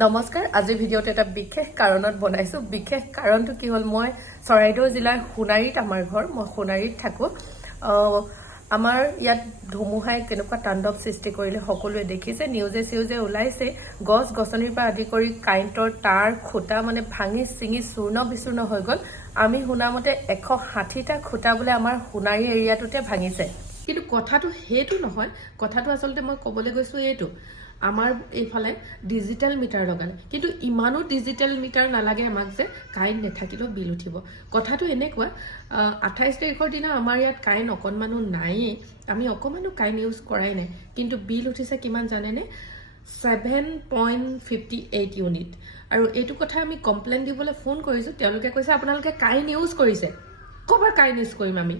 নমস্কাৰ আজি ভিডিঅ'টো এটা বিশেষ কাৰণত বনাইছো বিশেষ কাৰণটো কি হ'ল মই চৰাইদেউ জিলাৰ সোণাৰীত আমাৰ ঘৰ মই সোণাৰীত থাকো আমাৰ ইয়াত ধুমুহাই কেনেকুৱা তাণ্ডৱ সৃষ্টি কৰিলে সকলোৱে দেখিছে নিউজে ওলাইছে গছ গছনিৰ পৰা আদি কৰি কাৰেণ্টৰ তাৰ খুঁটা মানে ভাঙি চিঙি চূৰ্ণ বিচূৰ্ণ হৈ গ'ল আমি শুনামতে 160টা খুঁটা বোলে আমাৰ সোণাৰী এৰিয়াটোতে ভাঙিছে কিন্তু কথাটো হেতু নহয় কথাটো আসলতে মই ক'বলৈ গৈছো এইটো আমাৰ এইফালে ডিজিটাল মিটাৰ লগালে কিন্তু ইমানো ডিজিটাল মিটাৰ নালাগে আমাক যে কাৰেণ্ট নেথাকিলেও বিল উঠিব কথাটো এনেকুৱা 28 তাৰিখৰ দিনা আমাৰ ইয়াত কাৰেণ্ট অকণমানো নাই আমি অকণমানো কাৰেণ্ট ইউজ কৰাই নাই কিন্তু বিল উঠিছে কিমান জানেনে 7.58 ইউনিট আৰু এইটো কথা আমি কমপ্লেইন দিবলৈ ফোন কৰিছো তেওঁলোকে কৈছে আপোনালোকে কাৰেণ্ট ইউজ কৰিছে ক'ৰ কাৰেণ্ট ইউজ কৰিম আমি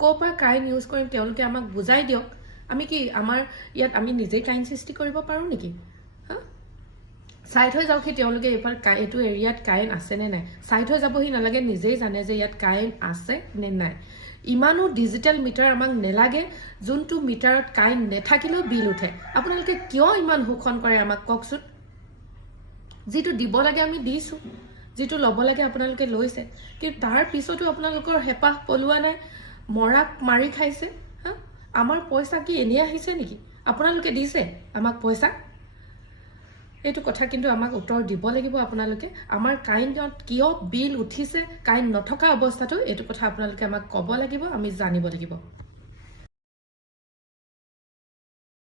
ক'ৰ কাৰেণ্ট ইউজ কৰিম তেওঁলোকে আমাক বুজাই দিয়ক আমি কি আমাৰ ইয়াত আমি নিজেই কাৰেণ্ট সৃষ্টি কৰিব পাৰো নেকি হা সাইড হৈ যাওক কি তেওঁলোকে এবাৰ এইটো এৰিয়াত কাৰেণ্ট আছে নে নাই সাইড হৈ যাবহি নালাগে নিজেই জানে যে ইয়াত কাৰেণ্ট আছে নে নাই ইমানো ডিজিটাল মিটাৰ আমাক নেলাগে যোনটো মিটাৰত কাৰেণ্ট নেথাকিলেও বিল উঠে আপোনালোকে কিয় ইমান শোষণ কৰে আমাক কওকচোন যেটো দিব লাগে আমি দিছো যেটো ল'ব লাগে আপোনালোকে লৈছে কিন্তু তাৰ পিছতো আপোনালোকৰ হেপাহ পলুৱা নাই মৰাক মাৰি খাইছে হা আমাৰ পইচা কি এনে আহিছে নেকি আপোনালোকে দিছে আমাক পইচা এইটো কথা কিন্তু আমাক উত্তৰ দিব লাগিব আপোনালোকে আমাৰ কাৰেণ্টত কিয় বিল উঠিছে কাৰেণ্ট নথকা অৱস্থাটো এইটো কথা আপোনালোকে আমাক ক'ব লাগিব আমি জানিব লাগিব